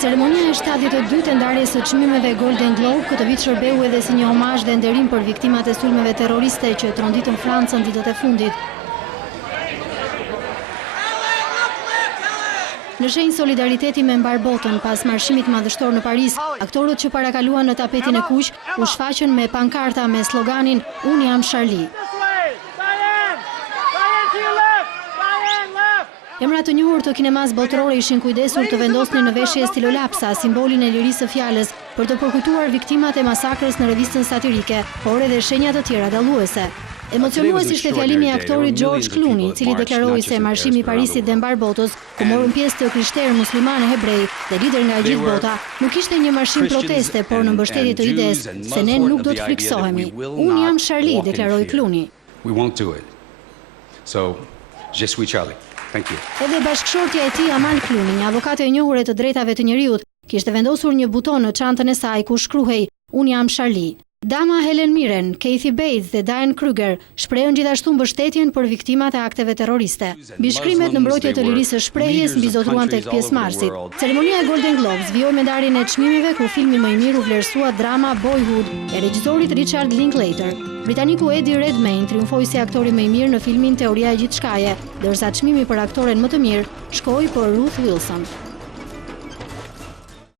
Ceremonia e 72 e ndarjes së çmimeve Golden Globe këtë vit shërbeu edhe si një omazh dhe nderim për viktimat e sulmeve terroriste që tronditën Francën ditët e fundit. Në shenjë solidariteti me mbar botën pas marshimit madhështor në Paris, aktorët që parakaluan në tapetin e kuq u shfaqën me pankarta me sloganin "Unë jam Charlie". Emra të njohur të kinemas botërore ishin kujdesur të vendosnin në veshje stilolapsa, simbolin e lirisë së fjalës, për të përkujtuar viktimat e masakrës në revistën satirike, por edhe shenja të tjera dalluese. Emocionues ishte fjalimi i aktorit George Clooney, i cili deklaroi se marshimi i Parisit dhe mbar botës, ku morën pjesë të krishterë, muslimanë, hebrej dhe lider nga gjithë bota, nuk ishte një marshim proteste, por në mbështetje të idesë se ne nuk do të friksohemi. Unë jam Charlie, deklaroi Clooney. Edhe bashkëshortja e tij Amal Clooney, një avokate e njohur e të drejtave të njerëzit, kishte vendosur një buton në çantën e saj ku shkruhej "Unë jam Charlie". Dama Helen Mirren, Kathy Bates dhe Diane Kruger shprehën gjithashtu mbështetjen për viktimat e akteve terroriste. Mbi shkrimet në mbrojtje të lirisë së shprehjes mbizotruan tek pjesëmarrësit. Ceremonia e Golden Globes vijoi me ndarjen e çmimeve ku filmi më i mirë u vlerësua drama Boyhood e regjisorit Richard Linklater. Britaniku Eddie Redmayne triumfoi si aktori më i mirë në filmin Teoria e gjithçkaje, ndërsa çmimi për aktoren më të mirë shkoi për Ruth Wilson.